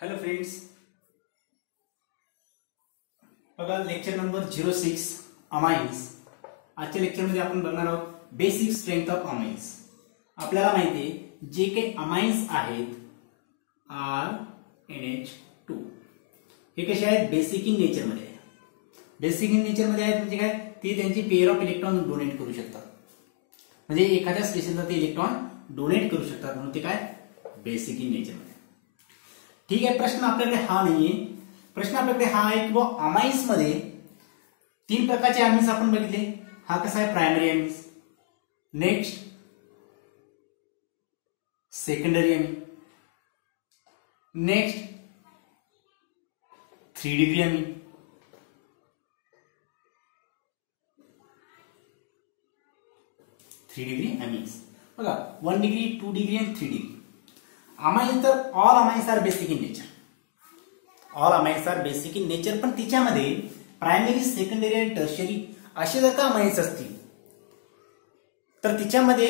Hello friends, बघा lecture number 06 amines. आजच्या लेक्चरमध्ये आपण बघणार आहोत बेसिक स्ट्रेंथ ऑफ अमाइन्स. आपल्याला माहिती आहे जे काही अमाइन्स आहेत RNH2 हे कसे आहेत, बेसिक इन नेचरमध्ये आहे. बेसिक इन नेचरमध्ये आहेत म्हणजे काय, ते त्यांची पेअर ऑफ इलेक्ट्रॉन डोनेट करू शकतात. म्हणजे एखाद्या स्पेसिसला ते इलेक्ट्रॉन डोनेट करू शकतात, म्हणून ते काय बेसिक इन नेचरमध्ये. ठीक आहे, प्रश्न आपल्याकडे हा नाहीये. प्रश्न आपल्याकडे हा आहे की अमाइन्स मध्ये तीन प्रकारचे अमाइन्स आपण बघितले. हा कसा आहे, primary amines, next secondary amine, next 3 degree amine. Three degree amines बघा, 1 डिग्री, 2 डिग्री आणि 3 डिग्री. अमाइन्स तर all amines are basic in nature. All amines are basic in nature, पण तिच्यामध्ये प्रायमरी, सेकंडरी आणि टर्शरी असे जर का अमाइन्स असतील तर तिच्यामध्ये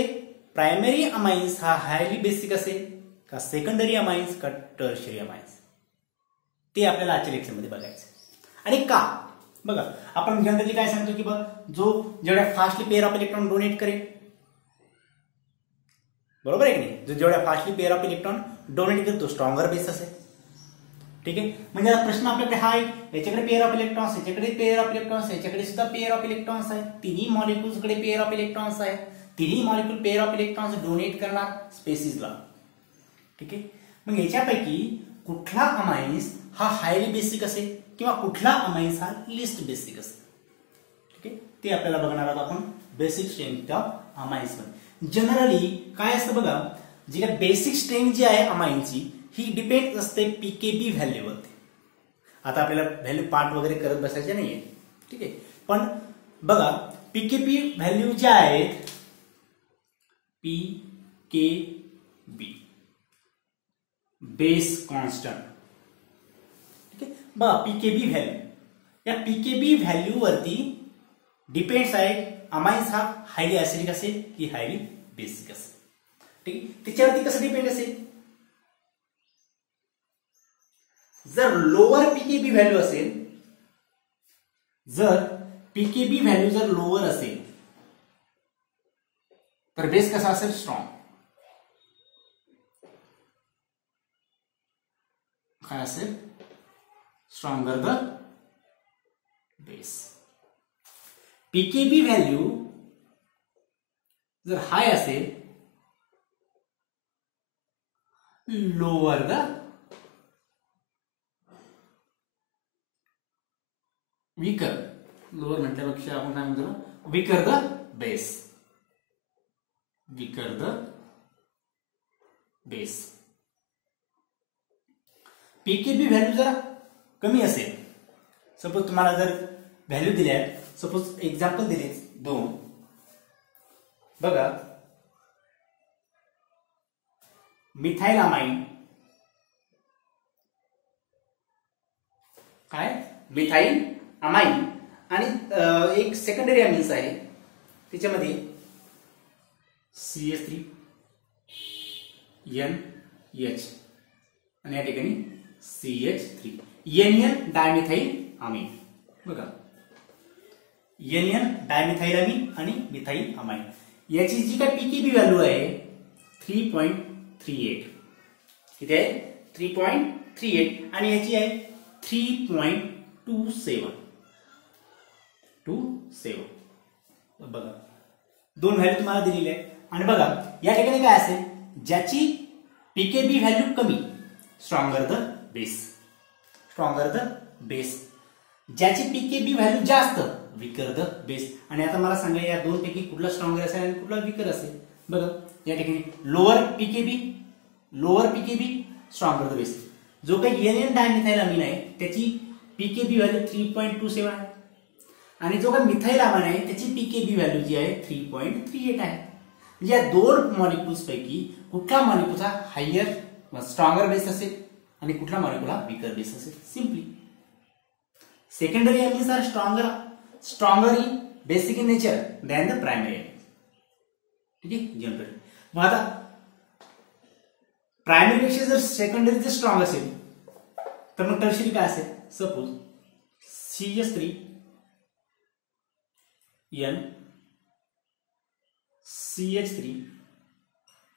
प्रायमरी अमाइन्स हा हायली बेसिक असेल का सेकंडरी अमाइन्स का टर्शरी अमाइन्स, ते आपल्याला आजच्या लेक्चरमध्ये बघायचं. आणि का बघा, आपण जनरली काय सांगतो की बघ, जो जेवढ्या fastly pair of electron donate करेल, बरोबर आहे की नाही, जो जेवढ्या fastly pair of electron donate करतो स्ट्रॉंगर बेस असेल. ठीक आहे, म्हणजे आता प्रश्न आपल्याकडे हा आहे, याच्याकडे पेअर ऑफ इलेक्ट्रॉन्स, याच्याकडे पेअर ऑफ इलेक्ट्रॉन्स, याच्याकडे सुद्धा पेअर ऑफ इलेक्ट्रॉन्स आहे. तिन्ही मॉलिक्युल्स कडे पेअर ऑफ इलेक्ट्रॉन्स आहे. तिन्ही molecule pair of electrons donate करणार स्पेसिसला. ठीक आहे, मग याच्यापैकी कुठला अमाइन्स हा हायली बेसिक असेल किंवा कुठला अमाइन्स हा लिस्ट बेसिक असेल. ठीक आहे, ते आपल्याला बघणार आहोत आपण बेसिक स्ट्रेंथ ऑफ अमाइन्स मध्ये. जनरली काय असतं बघा, जी काय बेसिक स्ट्रेंथ जी आहे अमाइनची ही डिपेंड असते पीकेबी व्हॅल्यूवरती. आता आपल्याला व्हॅल्यू पार्ट वगैरे करत बसायचे नाहीये. ठीक आहे, पण बघा पीकेबी व्हॅल्यू ज्या आहेत, पीकेबी बेस कॉन्स्टंट. ठीक आहे, बघा पीकेबी व्हॅल्यू, या पीकेबी व्हॅल्यू वरती डिपेंड्स आहे अमाइन्स हा हायली ऍसिडिक असेल की हायली बेसिक असेल. ठीक, त्याच्यावरती कसं डिपेंड असेल, जर लोअर पीकेबी व्हॅल्यू असेल, जर पीकेबी व्हॅल्यू जर लोअर असेल तर बेस कसा असेल, स्ट्रॉंग. काय असेल, stronger the base. PKb value जर हाय असेल, लोअर द वीकर. लोअर म्हटल्यापेक्षा आपण काय म्हणतो, weaker the base. Weaker the base. PKb value जरा कमी असेल, सपोज तुम्हाला जर व्हॅल्यू दिल्या, सपोज एक्झाम्पल दिले 2, बघा मिथाइल अमाइन, काय मिथाइल अमाइन आणि एक सेकंडरी अमाइन्स आहे, त्याच्यामध्ये CH3 NH आणि या ठिकाणी CH3 NN डायमिथाइल अमीन. बघा NN डायमिथाइल अमीन आणि मिथाइल अमाइन, याची जी काय पीकेबी व्हॅल्यू आहे 3.38. किती आहे, 3.38 आणि याची आहे 3.27. बघा दोन व्हॅल्यू तुम्हाला दिलेली आहे. आणि बघा या ठिकाणी काय असेल, ज्याची पीकेबी व्हॅल्यू कमी, stronger the base. Stronger the base. ज्याची पीकेबी व्हॅल्यू जास्त, वीकर द बेस. आणि आता मला सांगा या दोन पैकी कुठला स्ट्रॉंगर असेल आणि कुठला वीकर असेल. बघा या ठिकाणी lower pKb stronger the base. जो काही NN डायमिथाइल अमीन आहे त्याची पीकेबी व्हॅल्यू 3.27 आहे, आणि जो काही मिथाइल अमाइन आहे त्याची पीकेबी व्हॅल्यू जी आहे 3.38 आहे. म्हणजे या दोन मॉलिक्युल्स पैकी कुठला मॉलिक्युलचा हायर स्ट्रॉंगर बेस असेल आणि कुठला मॉलिक्युल हा वीकर बेस असेल. Simply secondary amines are stronger in basic in nature than the primary amines. ठीक आहे, जनरली. मग आता प्रायमरी पेक्षा जर सेकंडरी जर स्ट्रॉंग असेल तर मग टर्शरी काय असेल, सपोज CH3 N CH3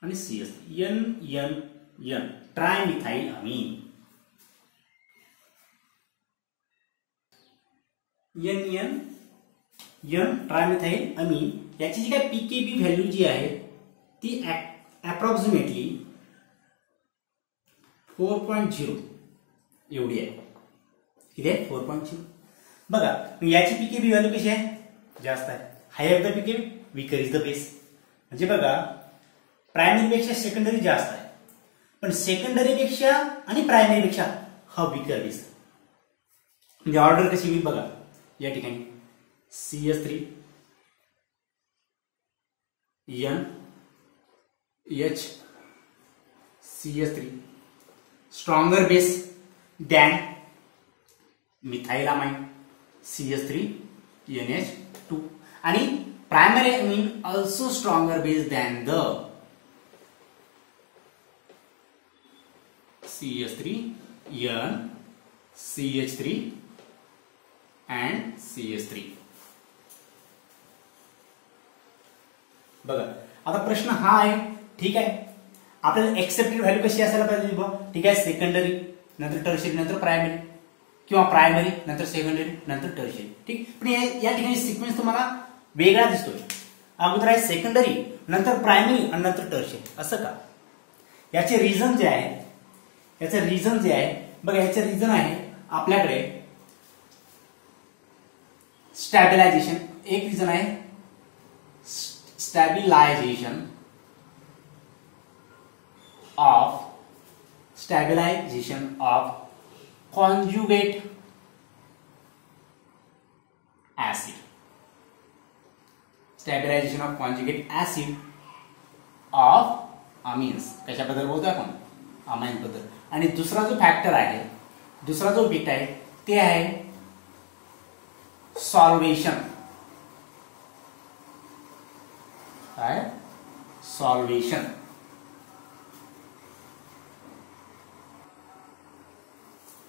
आणि CH3 N ट्रायमिथाइल Amin, N ट्रायमिथाइल Amin. याची जी काय पीकेबी व्हॅल्यू जी आहे ती अप्रॉक्सिमेटली 4.0 एवढी आहे. किती आहे, 4.0. बघा याची पीकेबी व्हॅल्यू कशी आहे, जास्त आहे. Higher the pKb weaker is the base. म्हणजे बघा प्रायमरी पेक्षा सेकंडरी जास्त आहे, पण सेकंडरी पेक्षा आणि प्रायमरी पेक्षा हा विकर बेस. म्हणजे ऑर्डर कशी होईल बघा, या ठिकाणी CH3 N H CH3 stronger base than methylamine CH3 NH2 आणि primary amine also stronger base than the CH3 N CH3 and CH3. बघा आता प्रश्न हा आहे, ठीक आहे, आपल्याला एक्सेप्टेड व्हॅल्यू कशी असायला पाहिजे बघ, ठीक आहे, सेकंडरी नंतर टर्शरी नंतर प्रायमरी, किंवा प्रायमरी नंतर सेकंडरी नंतर टर्शरी. ठीक, पण या ठिकाणी सिक्वेन्स तुम्हाला वेगळा दिसतोय. अगोदर आहे सेकंडरी नंतर प्रायमरी आणि नंतर टर्शरी, असं का? याचे रिझन जे आहे, बघा याचे रिझन आहे आपल्याकडे स्टॅबिलायझेशन. एक रिझन आहे stabilisation of conjugate acid. Stabilization of conjugate acid of amines. कशाबद्दल बोलतोय आपण, अमाइन बद्दल. आणि दुसरा जो फॅक्टर आहे, दुसरा जो बीट आहे ते आहे सॉल्वेशन. काय, सॉल्वेशन.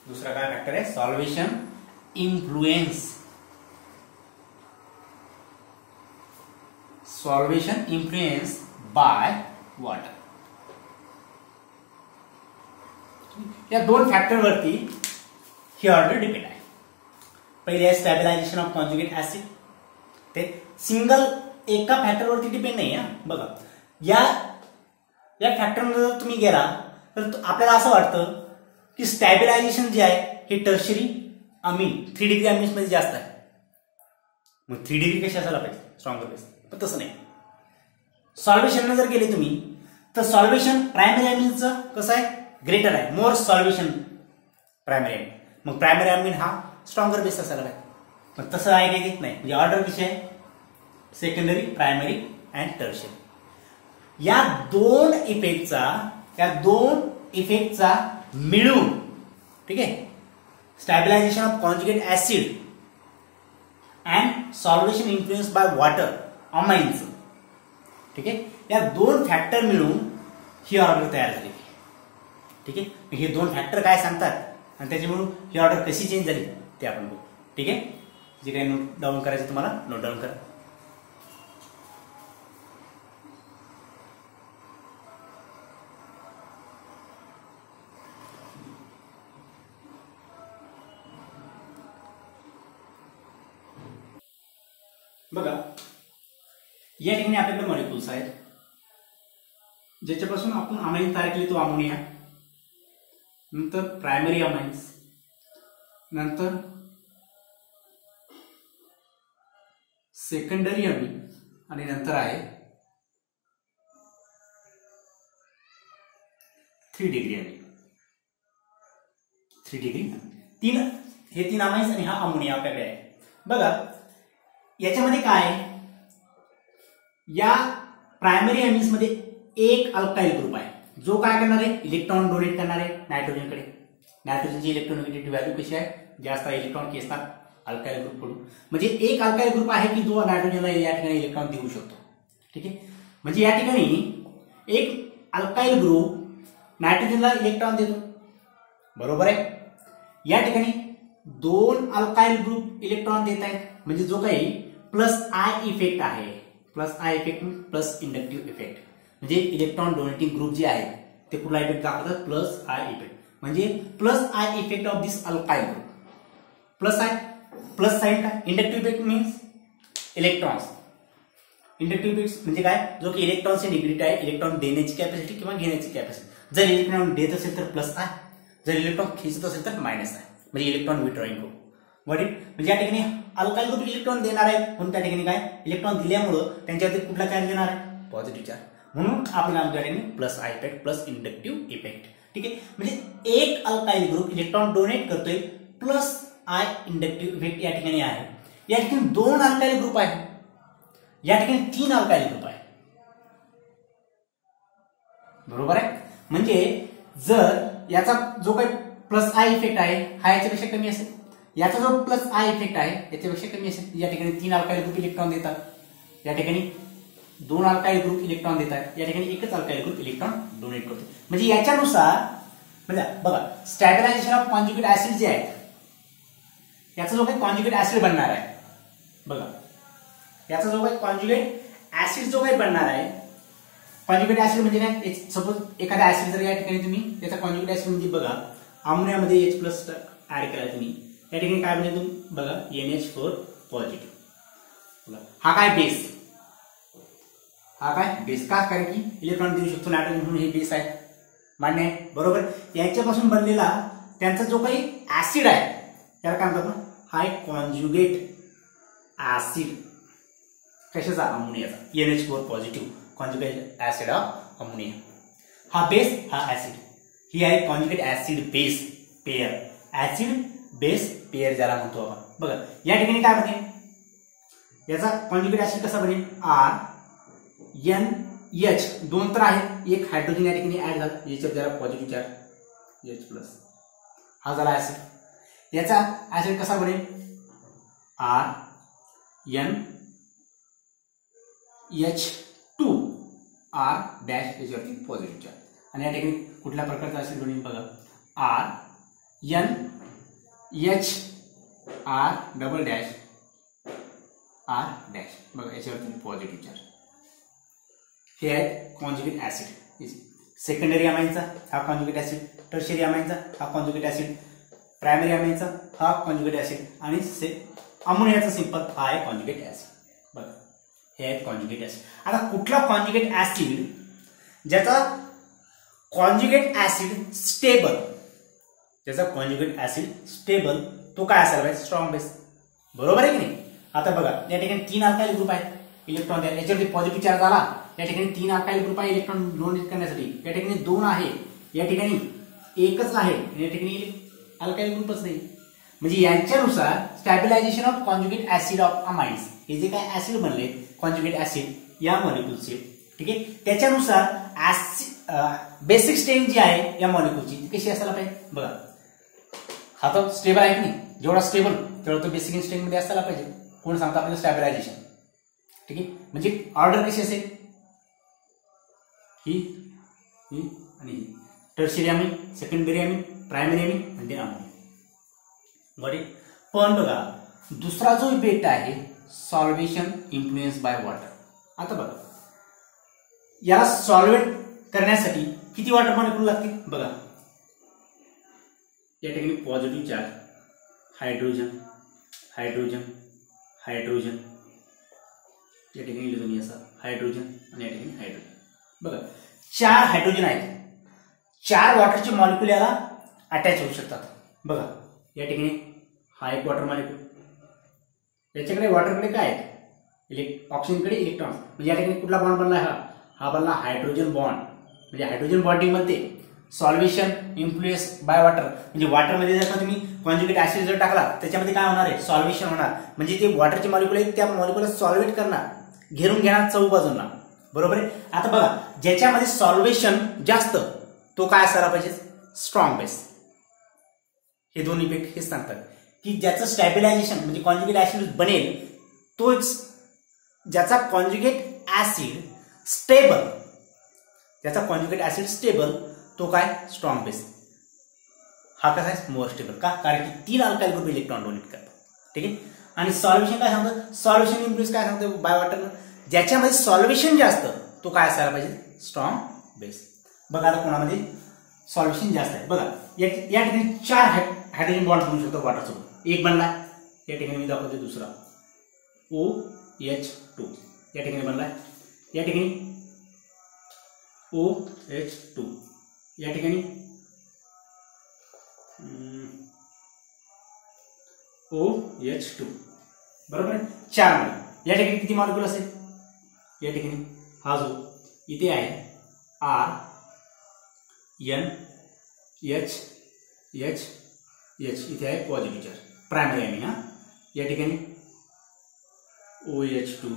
दूसरा क्या फैक्टर है, solvation influence. Solvation influence by water. या दोन फॅक्टर वरती ही ऑर्डर डिपेंड आहे. पहिले आहे स्टॅबिलायझेशन ऑफ कॉन्जुगेट ऍसिड. ते सिंगल एका फॅक्टर वरती डिपेंड नाही आहे. बघा या फॅक्टरमध्ये जर तुम्ही गेला तर आपल्याला असं वाटतं की स्टॅबिलायझेशन जे आहे हे टर्शरी अमीन 3 डिग्री अमीन्स मध्ये जास्त आहे. मग 3 डिग्री कशी असायला पाहिजे, स्ट्रॉंगर बेस. पण तसं नाही. सॉल्वेशन जर गेले तुम्ही तर सॉल्वेशन प्रायमरी अमीनचं कसं आहे, ग्रेटर आहे, मोर सॉल्वेशन प्रायमरी अमीन. मग प्रायमरी अमीन हा स्ट्रॉंगर बेस असायला पाहिजे. पण तसं आहे काही नाही. म्हणजे ऑर्डर कशी आहे, सेकंडरी, प्रायमरी अँड टर्शरी. या दोन इफेक्टचा मिळून, ठीक आहे, stabilisation of conjugate acid and solvation influence by water amines, ठीक आहे, या दोन फॅक्टर मिळून ही ऑर्डर तयार झाली. ठीक आहे, हे दोन फॅक्टर काय सांगतात आणि त्याच्यामुळे ही ऑर्डर कशी चेंज झाली ते आपण बघू. ठीक आहे, जे काही नोट डाऊन करायचं तुम्हाला नोट डाऊन करा. बघा या ठिकाणी आपल्याकडे मॉलिक्युल्स आहेत ज्याच्यापासून आपण अमाइन तयार केली, तो अमोनिया, नंतर प्रायमरी अमाइन्स, नंतर सेकंडरी अमीन आणि नंतर आहे 3 डिग्री अमीन. 3 डिग्री हे तीन अमाइन्स आणि हा अमोनिया आपल्याकडे आहे. बघा याच्यामध्ये काय, या प्रायमरी अमीन्स मध्ये एक अल्काइल ग्रुप आहे जो काय करणार आहे, इलेक्ट्रॉन डोनेट करणार आहे नायट्रोजनकडे. नायट्रोजनची इलेक्ट्रॉनिगेटिव्ह व्हॅल्यू कशी आहे, जास्त इलेक्ट्रॉन खेचतात अल्काइल ग्रुप कडून. म्हणजे एक अल्काइल ग्रुप आहे की जो नायट्रोजनला या ठिकाणी इलेक्ट्रॉन देऊ शकतो. ठीक आहे, म्हणजे या ठिकाणी एक अल्काइल ग्रुप नायट्रोजनला इलेक्ट्रॉन देतो, बरोबर आहे. या ठिकाणी दोन अल्काइल ग्रुप इलेक्ट्रॉन देत आहेत, म्हणजे जो काही प्लस आय इफेक्ट आहे, plus I effect plus inductive effect, म्हणजे इलेक्ट्रॉन डोनेटिंग ग्रुप जे आहेत ते कुठला इफेक्ट दाखवतात, प्लस आय इफेक्ट, म्हणजे plus I effect of this alkyl group. Plus I plus sign का inductive effect means electrons. Inductive effect म्हणजे काय, जो की इलेक्ट्रॉनचे निगेटिव्ह आहे, इलेक्ट्रॉन देण्याची कॅपॅसिटी किंवा घेण्याची कॅपॅसिटी. जर इलेक्ट्रॉन देत असेल तर प्लस आय, जर इलेक्ट्रॉन खेचत असेल तर मायनस आय, म्हणजे इलेक्ट्रॉन विड्रॉइंग ग्रुप. म्हणजे या ठिकाणी अल्काइल ग्रुप इलेक्ट्रॉन देणार आहेत, म्हणून त्या ठिकाणी काय इलेक्ट्रॉन दिल्यामुळं त्यांच्यावरती कुठला चार्ज देणार आहे, पॉझिटिव्ह चार्ज. म्हणून आपल्याला त्या ठिकाणी plus I effect plus inductive effect. ठीक आहे, म्हणजे एक अल्काइल ग्रुप इलेक्ट्रॉन डोनेट करतोय, प्लस आय इंडक्टिव्ह इफेक्ट या ठिकाणी आहे. या ठिकाणी दोन अल्काइल ग्रुप आहे, या ठिकाणी तीन अल्काइल ग्रुप आहे. बरोबर आहे. म्हणजे जर याचा जो काही प्लस आय इफेक्ट आहे हा याच्यापेक्षा कमी असेल, याचा जो प्लस आय इफेक्ट आहे याच्यापेक्षा कमी असेल. या ठिकाणी तीन अल्काइल ग्रुप इलेक्ट्रॉन देतात, या ठिकाणी दोन अल्काइल ग्रुप इलेक्ट्रॉन देतात, या ठिकाणी एकच अल्काइल ग्रुप इलेक्ट्रॉन डोनेट करतो. म्हणजे याच्यानुसार म्हणजे बघा स्टॅबिलायझेशन ऑफ कॉन्जुगेट ऍसिड जे आहे याचा जो काही कॉन्जुगेट ऍसिड बनणार आहे, बघा याचा जो काही कॉन्जुगेट ऍसिड जो काही बनणार आहे, कॉन्जुगेट ऍसिड म्हणजे काय, सपोज एखादा ऍसिड जर या ठिकाणी तुम्ही त्याचा कॉन्जुगेट ऍसिड म्हणजे बघा अमोनियामध्ये H+ ऍड केला तुम्ही, या ठिकाणी काय म्हणजे तुम्ही बघा NH4 पॉझिटिव्ह. हा काय बेस, हा काय बेस का, कारण की इलेक्ट्रॉन देऊ शकतो नायट्रोजन म्हणून हे बेस आहे, मान्य आहे. बरोबर. याच्यापासून बनलेला त्यांचा जो काही ऍसिड आहे त्याला काय म्हणतात, हा एक कॉन्जुगेट ऍसिड कशाचा, अमोनियाचा. NH4 positive conjugate acid of ammonia. हा बेस हा ऍसिड, ही आहे conjugate acid base pair, acid base pair ज्याला म्हणतो आपण. बघा या ठिकाणी काय बनेल, याचा कॉन्जुगेट ऍसिड कसा बनेल, RNH, दोन तर आहेत, एक हायड्रोजन या ठिकाणी ऍड झाला, याच्यावर जरा पॉझिटिव्ह चार्ज H+, हा झाला ऍसिड. याचा ऍसिड कसा बनेल, RNH2 R डॅश याच्यावरती पॉझिटिव्ह चार्ज. आणि या ठिकाणी कुठल्या प्रकारचा ऍसिड बनेल बघा, RNH R double dash R dash, बघा याच्यावरती पॉझिटिव्ह चार्ज. हे आहे कॉन्जुगेट ऍसिड. सेकंडरी अमाइनचा हा कॉन्जुगेट ऍसिड, टर्शियरी अमाइनचा हा कॉन्जुगेट ऍसिड, प्रायमरी अमाइनचा हा कॉन्जुगेट ऍसिड, आणि अमोनियाचा सिंपल हा आहे कॉन्जुगेट ऍसिड. बघा हे आहेत कॉन्जुगेट ऍसिड. आता कुठला कॉन्जुगेट ऍसिड ज्याचा कॉन्जुगेट ऍसिड स्टेबल, ज्याचा कॉन्जुगेट ऍसिड स्टेबल तो काय असायला पाहिजे, स्ट्रॉंग बेस. बरोबर आहे की नाही. आता बघा या ठिकाणी तीन अल्काइल ग्रुप आहेत, इलेक्ट्रॉन द्या, याच्यावरती पॉझिटिव्ह चार्ज आला, या ठिकाणी तीन अल्काइल ग्रुप आहे इलेक्ट्रॉन डोनेट करण्यासाठी, या ठिकाणी दोन आहे, या ठिकाणी एकच आहे, या ठिकाणी अल्काइल ग्रुपच नाही. म्हणजे यांच्यानुसार stabilisation of conjugate acid of amines, हे जे काय ऍसिड बनले कॉन्जुगेट ऍसिड या मॉलिक्यूलचे, ठीक आहे, त्याच्यानुसार बेसिक स्ट्रेंथ जी आहे या मॉलिक्यूलची ती कशी असायला पाहिजे. बघा हा तर स्टेबल आहे की नाही, जेवढा स्टेबल तेवढा तो बेसिक स्ट्रेंथ मध्ये असायला पाहिजे. कोण सांगतो आपल्याला स्टॅबिलायझेशन, ठीक आहे. म्हणजे ऑर्डर कशी असेल, ही आणि ही, tertiary amine, secondary amine, primary amine आणि अमोनिया. Got it. पण बघा दुसरा जो इफेक्ट आहे सॉल्वेशन इन्फ्लुएन्स बाय वॉटर. आता बघा याला सॉल्वेट करण्यासाठी किती वॉटर मॉलिक्यूल लागतील. बघा या ठिकाणी positive charge hydrogen hydrogen hydrogen, या ठिकाणी लिहून असा हायड्रोजन आणि या ठिकाणी हायड्रोजन. बघा चार हायड्रोजन आहेत, चार वॉटरचे मॉलिक्यूल याला अटॅच होऊ शकतात. बघा या ठिकाणी हा एक वॉटर मॉलिक्यूल, याच्याकडे वॉटरकडे काय आहे, ऑक्सिजनकडे इलेक्ट्रॉन्स. म्हणजे या ठिकाणी कुठला बॉन्ड बनला, हा बनला हायड्रोजन बॉन्ड. म्हणजे हायड्रोजन बॉन्डिंग मध्ये सॉल्वेशन इन्फ्लुएन्स बाय वॉटर, म्हणजे वॉटरमध्ये जर का तुम्ही कॉन्जुगेट ऍसिड जर टाकला त्याच्यामध्ये काय होणार आहे, सॉल्वेशन होणार. म्हणजे ते वॉटरचे मॉलिक्यूल आहेत त्या मॉलिक्यूलला सॉल्वेट करणार, घेरून घेणार चौ बाजूंना. बरोबर आहे. आता बघा ज्याच्यामध्ये सॉल्वेशन जास्त तो काय असायला पाहिजे, स्ट्रॉंग बेस. हे दोन इफेक्ट हेच सांगतात की ज्याचं स्टॅबिलायझेशन म्हणजे कॉन्जुगेट ऍसिड बनेल तोच, ज्याचा कॉन्जुगेट ऍसिड स्टेबल, ज्याचा कॉन्जुगेट ऍसिड स्टेबल तो काय, स्ट्रॉंग बेस. हा कसा आहे मोर स्टेबल का, कारण की 3 अल्काइल ग्रुप इलेक्ट्रॉन डोनेट करतो. ठीक आहे. आणि सॉल्व्हेशन काय सांगतं, सॉल्व्हेशन इम्प्रूव्ह काय सांगतं बाय वॉटर, ज्याच्यामध्ये सॉल्व्हेशन जास्त तो काय असायला पाहिजे स्ट्रॉंग बेस. बघा आता कोणामध्ये सॉल्व्हेशन जास्त आहे. बघा या ठिकाणी 4 हायड्रोजन बॉन्ड बनवू शकतो वॉटरसोबत. एक बनला, या ठिकाणी मी दाखवते दुसरा OH2 या ठिकाणी बनला, या ठिकाणी OH2 या ठिकाणी OH2 बरोबर आहे. 4 मध्ये या ठिकाणी किती मॉलिक्यूल असेल, या ठिकाणी हा जो इथे आहे RNHH इथे आहे पॉझिटिव्ह चार्ज प्रायमरी अमीन. हा या ठिकाणी OH2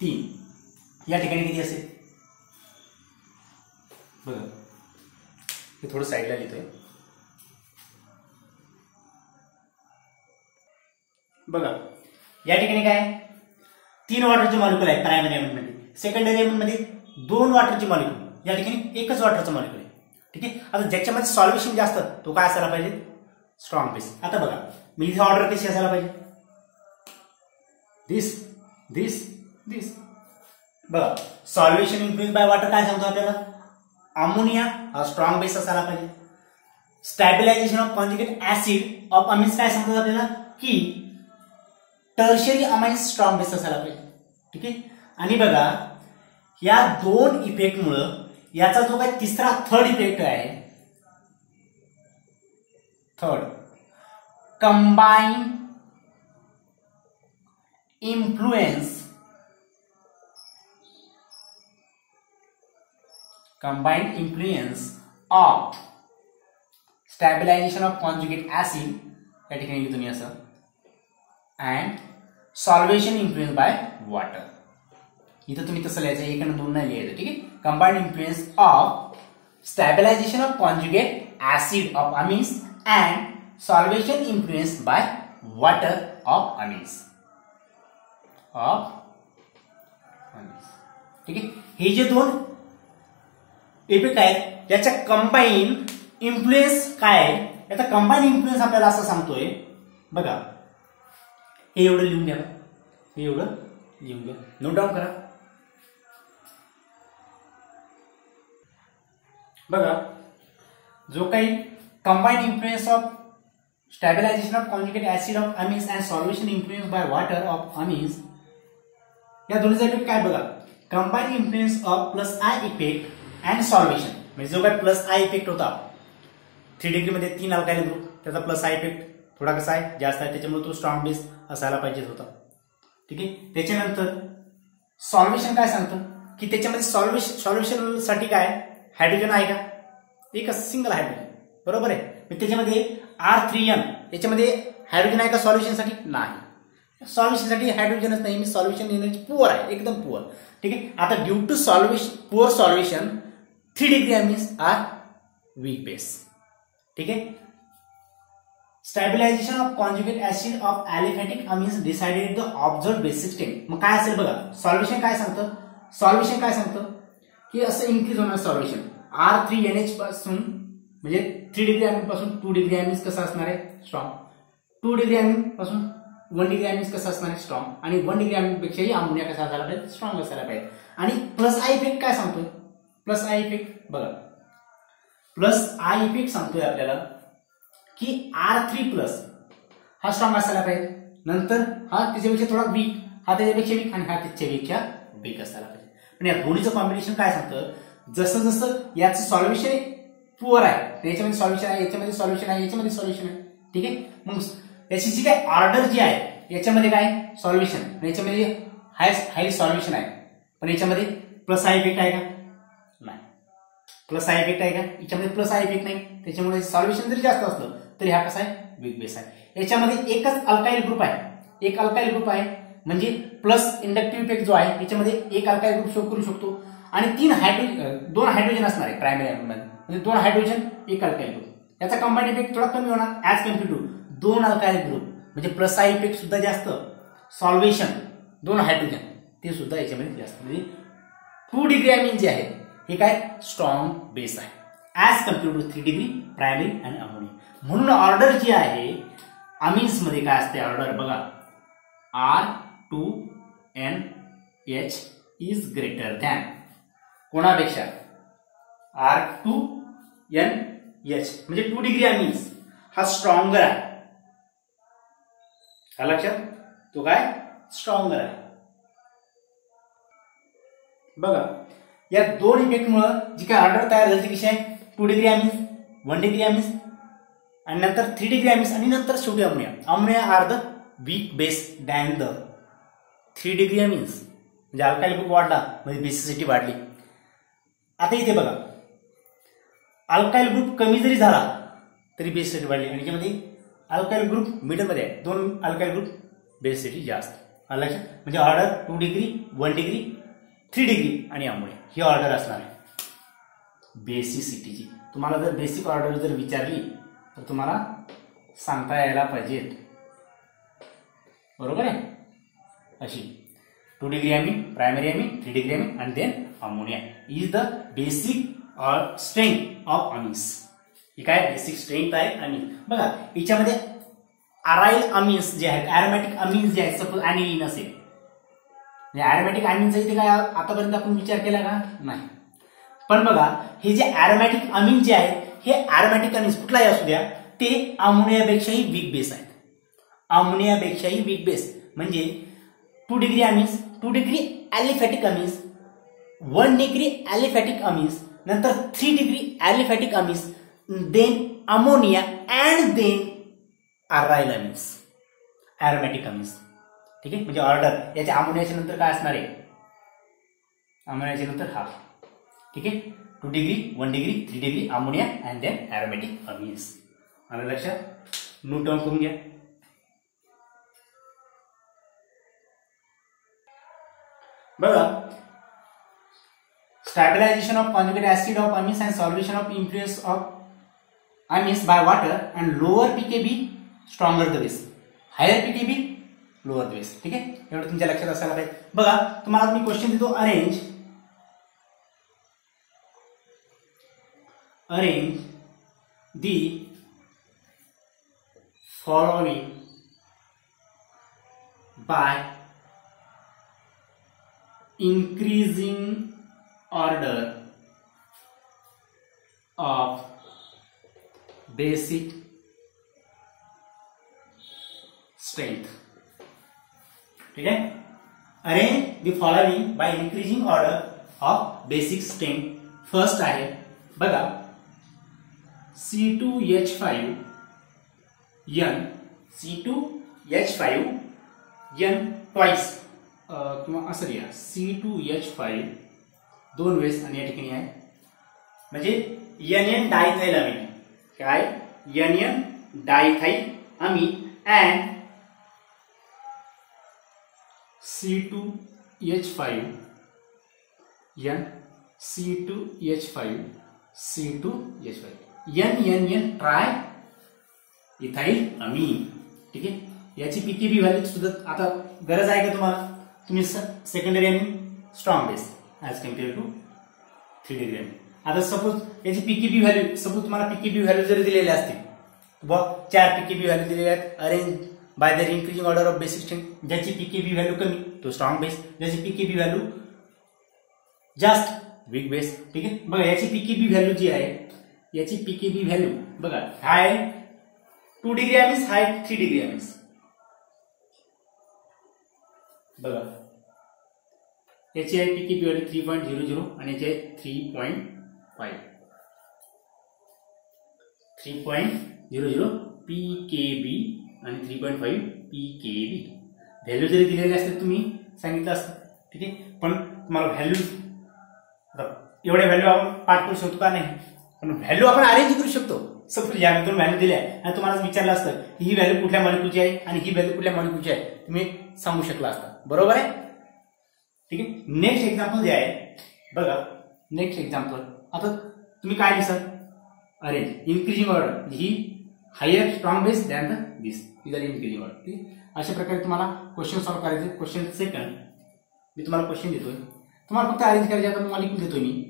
3 या ठिकाणी किती असेल बघा, हे थोडं साईडला लिहितोय. बघा या ठिकाणी काय 3 वॉटरचे मॉलिक्यूल आहे प्रायमरी अमीनमध्ये. सेकंडरी अमीनमध्ये 2 वॉटरचे मॉलिक्यूल, या ठिकाणी एकच वॉटरचं मॉलिक्यूल आहे. ठीक आहे. आता ज्याच्यामध्ये सॉल्व्हेशन जास्त तो काय असायला पाहिजे स्ट्रॉंग बेस. आता बघा मी इथे ऑर्डर कशी असायला पाहिजे, दिस दिस दिस. बघा सॉल्व्हेशन इन्फ्लुएन्स बाय वॉटर काय सांगतो आपल्याला, अमोनिया हा स्ट्रॉंग बेस असायला पाहिजे. Stabilisation of conjugate acid of amines काय सांगतात आपल्याला की टर्शियरी अमाइन्स स्ट्रॉंग बेस असायला पाहिजे. ठीक आहे. आणि बघा या 2 इफेक्टमुळे याचा जो काही तिसरा थर्ड इफेक्ट आहे, third combined influence of stabilisation of conjugate acid या ठिकाणी लिहितो मी असं, and solvation influence by water. इथं तुम्ही तसं लिहायचं, 1 आणि 2 नाही लिहायचं. ठीक आहे. Combined influence of stabilisation of conjugate acid of amines and solvation influence by water of amines. ठीक आहे. हे जे 2 इफेक्ट आहेत याच्या कंबाइंड इन्फ्लुएन्स काय आहे, याचा कंबाइंड इन्फ्लुएन्स आपल्याला असं सांगतोय. बघा हे एवढं लिहून घ्या, हे एवढं लिहून घ्या, नोट डाऊन करा. बघा जो काही combined influence of stabilisation of conjugate acid of amines and solvation influence by water of amines, या दोन्हीचा इफेक्ट काय बघा, combined influence of plus I effect and solvation. म्हणजे जो काही प्लस आय इफेक्ट होता 3 डिग्री मध्ये 3 अल्काइल ग्रुप, त्याचा प्लस आय इफेक्ट थोडा कसा आहे जास्त आहे, त्याच्यामुळे तो स्ट्रॉंग बेस असायला पाहिजे होता. ठीक आहे. त्याच्यानंतर सॉल्व्हेशन काय सांगतं की त्याच्यामध्ये सॉल्व्हेशन साठी काय हायड्रोजन आहे का, एकच सिंगल हायड्रोजन बरोबर आहे. त्याच्यामध्ये R3N याच्यामध्ये हायड्रोजन आहे का सॉल्व्हेशनसाठी, नाही. सॉल्व्हेशनसाठी हायड्रोजनच नाही, मी सॉल्व्हेशन एनर्जी पुअर आहे, एकदम पुअर. ठीक आहे. आता due to solvation poor solvation 3 degree amines are weak base. ठीक आहे. Stabilisation of conjugate acid of aliphatic amines decided the observed base system. मग काय असेल बघा, सॉल्व्हेशन काय सांगतं, सॉल्व्हेशन काय सांगतं की असं इन्क्रीज होणार सॉल्व्हेशन R3NH पासून, म्हणजे 3 डिग्री अमीन पासून 2 डिग्री अमीन्स कसं असणार आहे स्ट्रॉंग, 2 डिग्री अमीन पासून 1 डिग्री अमीन्स कसं असणार आहे स्ट्रॉंग, आणि 1 डिग्री अमीन पेक्षाही अमोनिया कसा असायला पाहिजे स्ट्रॉंग असायला पाहिजे. आणि प्लस आय इफेक्ट काय सांगतोय, प्लस आय इफेक्ट बघा, प्लस आय इफेक्ट सांगतोय आपल्याला की R3+ हा स्ट्रॉंग असायला पाहिजे, नंतर हा त्याच्यापेक्षा थोडा वीक, हा त्याच्यापेक्षा वीक, आणि हा त्याच्यापेक्षा वीक असायला पाहिजे. पण या दोन्हीचं कॉम्बिनेशन काय सांगतं, जसं जसं याचं सॉल्व्हेशन पुअर आहे, याच्यामध्ये सॉल्व्हेशन आहे, याच्यामध्ये सॉल्व्हेशन आहे, याच्यामध्ये सॉल्व्हेशन आहे. ठीक आहे. मग याची जी काय ऑर्डर जी आहे याच्यामध्ये काय सॉल्व्हेशन, याच्यामध्ये हाय सॉल्व्हेशन आहे, पण याच्यामध्ये प्लस आय इफेक्ट आहे का, नाही. प्लस आय इफेक्ट आहे का, याच्यामध्ये प्लस आय इफेक्ट नाही, त्याच्यामुळे सॉल्व्हेशन जरी जास्त असलं तरी हा कसा आहे वीक बेस आहे. याच्यामध्ये एकच अल्काइल ग्रुप आहे, एक अल्काइल ग्रुप आहे, म्हणजे प्लस इंडक्टिव्ह इफेक्ट जो आहे याच्यामध्ये एक अल्काइल ग्रुप शो करू शकतो, आणि 2 हायड्रोजन असणार आहे प्रायमरी अमीनमध्ये, म्हणजे 2 हायड्रोजन एक अल्काइल ग्रुप. याचा कंबाइंड इफेक्ट थोडा कमी होणार as compare to 2 alkyl group, म्हणजे प्लस आय इफेक्ट सुद्धा जास्त, सॉल्व्हेशन 2 हायड्रोजन ते सुद्धा याच्यामध्ये जास्त, म्हणजे 2 2 डिग्री अमीन जे आहे हे काय स्ट्रॉंग बेस आहे as compare to 3 degree primary आणि अमोनिया. म्हणून ऑर्डर जी आहे अमीन्स मध्ये काय असते ऑर्डर बघा R2NH is greater than कोणापेक्षा R2NH म्हणजे 2 डिग्री अमीन्स हा स्ट्रॉंगर आहे. का लक्षात तो काय स्ट्रॉंगर आहे. बघा या दोन इफेक्ट मुळे जी काय ऑर्डर तयार झाली कशी आहे 2 डिग्री अमीन्स 1 डिग्री अमीन्स आणि नंतर 3 डिग्री अमीन्स आणि नंतर शेवटी ammonia. Ammonia are the weak base than the 3 degree amines म्हणजे अल्काइल ग्रुप वाढला म्हणजे बेसिसिटी वाढली. आता इथे बघा अल्काइल ग्रुप कमी जरी झाला तरी बेसिसिटी वाढली आणि याच्यामध्ये अल्काइल ग्रुप मिडल मध्ये आहे 2 अल्काइल ग्रुप बेसिसिटी जास्त. लक्षात म्हणजे ऑर्डर 2 डिग्री 1 डिग्री 3 डिग्री आणि अमोनिया ही ऑर्डर असणार आहे बेसिसिटीची. तुम्हाला जर बेसिक ऑर्डर जर विचारली तर तुम्हाला सांगता यायला पाहिजे बरोबर आहे अशी 2 degree amine primary amine 3 degree amine आणि then ammonia is the basic और स्ट्रेंथ ऑफ अमीन्स. ही काय बेसिक स्ट्रेंथ आहे अमीन. बघा याच्यामध्ये अराइल अमीन्स जे आहेत ॲरोमॅटिक अमीन्स जे आहेत सपोज ॲनिलीन असेल ॲरोमॅटिक अमीनचा इथे काय आतापर्यंत आपण विचार केला का नाही. पण बघा हे जे ॲरोमॅटिक अमीन जे आहेत हे ॲरोमॅटिक अमीन्स कुठलाही असू द्या ते अमोनियापेक्षाही वीक बेस आहेत. अमोनियापेक्षाही वीक बेस म्हणजे 2 degree amines 2 degree aliphatic amines 1 degree aliphatic amines नंतर 3 degree aliphatic amines then ammonia and then aryl amines aromatic amines. ठीक आहे म्हणजे ऑर्डर याच्या अमोनियाच्या नंतर काय असणार आहे अमोनियाच्या नंतर हा. ठीक आहे 2 degree 1 degree 3 degree ammonia and then aromatic amines. आलं लक्षात. नोट डाऊन करून घ्या. बघा stabilization of conjugate acid of amines and solution of influence of amines by water and lower pKb stronger the base higher pKb lower the base. ठीक आहे एवढं तुमच्या लक्षात असायला पाहिजे. बघा तुम्हाला मी क्वेश्चन देतो arrange the following by increasing order of basic strength. ठीक है arrange the following by increasing order of basic strength. First आहे बघा C2H5N ट्वाइस किंवा असं लिहा C2H5 2 वेळेस आणि या ठिकाणी आहे म्हणजे NN डायथाइल अमीन काय NN diethyl amine and C2H5N C2H5 NNN tri ethyl amine. ठीक आहे याची पीकेबी व्हॅल्यू सुद्धा आता गरज आहे का तुम्हाला तुम्ही secondary amine strong base as compare to 3 degree amine. आता सपोज याची पीकेबी व्हॅल्यू सपोज तुम्हाला पीकेबी व्हॅल्यू जरी दिलेले असतील 4 पीकेबी व्हॅल्यू दिलेले आहेत arrange by the increasing order of basic strength. ज्याची पीकेबी व्हॅल्यू कमी तो स्ट्रॉंग बेस ज्याची पीकेबी व्हॅल्यू जास्त वीक बेस. ठीक आहे बघा याची पीकेबी व्हॅल्यू जी आहे याची पीकेबी व्हॅल्यू बघा हाय 2 डिग्री अमीन्स हाय 3 डिग्री अमीन्स. बघा याची आहे पीकेबी व्हॅल्यू 3.00 आणि याची आहे 3.00 पीकेबी आणि 3.5 पीकेबी व्हॅल्यू जरी दिलेले असते तुम्ही सांगितलं असतं. ठीक आहे पण तुम्हाला व्हॅल्यू एवढ्या व्हॅल्यू आपण पाठ करू शकतो का नाही पण व्हॅल्यू आपण अरेंज करू शकतो. सपोज या दोन व्हॅल्यू दिल्या आणि तुम्हाला विचारलं असतं की ही व्हॅल्यू कुठल्या मॉलिक्यूलची आहे आणि ही व्हॅल्यू कुठल्या मॉलिक्यूलची आहे तुम्ही सांगू शकला असता. बरोबर आहे. ठीक आहे नेक्स्ट एक्झाम्पल जे आहे बघा नेक्स्ट एक्झाम्पल आता तुम्ही काय दिसत अरेंज इन्क्रीजिंग ऑर्डर ही higher strong base than the this is increasing order. ठीक अशा प्रकारे तुम्हाला क्वेश्चन सॉल्व्ह करायचे. क्वेश्चन सेकंड मी तुम्हाला क्वेश्चन देतोय तुम्हाला फक्त अरेंज करायचे. आता मॉलिक्यूल देतोय मी.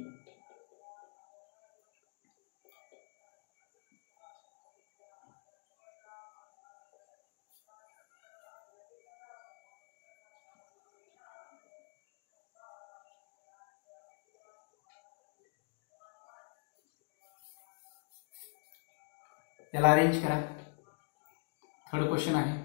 याला अरेंज करा. थर्ड क्वेश्चन आहे.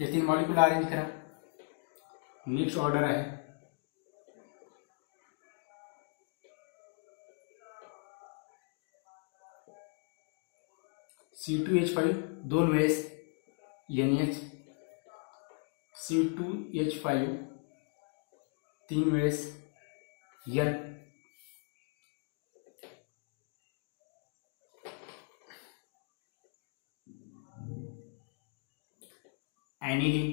ये 3 मॉलिक्यूल अरेंज करा. नेक्स्ट ऑर्डर आहे C2H5 2 वेळेस NH, C2H5 3 वेळेस N, ॲनिलीन.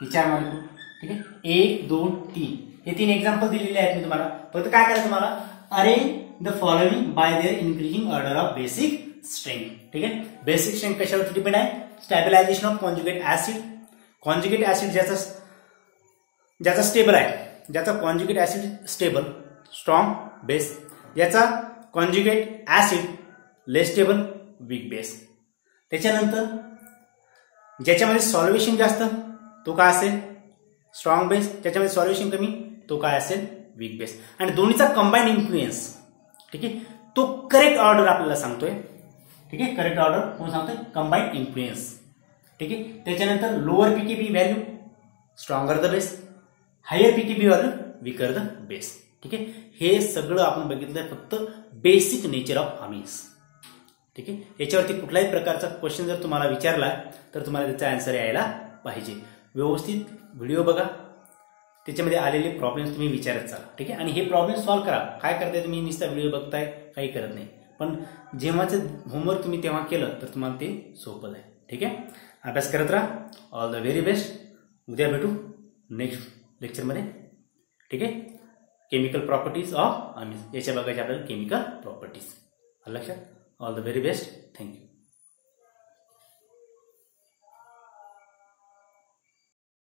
हे 4 मॉलिक्यूल. ठीक आहे. 1 2 3 हे 3 एक्झाम्पल दिलेले आहेत मी तुम्हाला. फक्त काय करायचं तुम्हाला, arrange the following by their increasing order of basic strength. ठीक आहे. बेसिक स्ट्रेंथ कशावरती डिपेंड आहे? Stabilisation of conjugate acid. Conjugate acid ज्याचा स्टेबल आहे, ज्याचा conjugate acid stable strong base, ज्याचा कॉन्जुगेट ऍसिड लेस स्टेबल वीक बेस. त्याच्यानंतर ज्याच्यामध्ये सॉल्युशन जास्त तो काय असेल? Strong base. ज्याच्यामध्ये सॉल्युशन कमी तो काय असेल? Weak base. आणि दोन्हीचा कंबाईंड इन्फ्लुएन्स, ठीक आहे, तो करेक्ट ऑर्डर आपल्याला सांगतोय. ठीक आहे. करेक्ट ऑर्डर कोण सांगतोय? Combined influence. ठीक आहे. त्याच्यानंतर lower pKb value stronger the base, higher pKb value weaker the base. ठीक आहे. हे सगळं आपण बघितलं फक्त बेसिक नेचर ऑफ अमीन्स. ठीक आहे. याच्यावरती कुठल्याही प्रकारचा क्वेश्चन जर तुम्हाला विचारला तर तुम्हाला त्याचा आन्सर यायला पाहिजे. व्यवस्थित व्हिडिओ बघा, त्याच्यामध्ये आलेले प्रॉब्लेम्स तुम्ही विचारत चाला. ठीक आहे. आणि हे प्रॉब्लेम सॉल्व्ह करा. काय करताय तुम्ही? नुसता व्हिडिओ बघताय, काही करत नाही. पण जेव्हाचं होमवर्क तुम्ही तेव्हा केलं तर तुम्हाला ते सोपं आहे. ठीक आहे. अभ्यास करत राहा. All the very best. उद्या भेटू नेक्स्ट लेक्चरमध्ये. ठीक आहे. केमिकल प्रॉपर्टीज ऑफ अमीन्स याच्या बघायचे आपल्याला केमिकल प्रॉपर्टीज. लक्षात. All the very best. Thank you.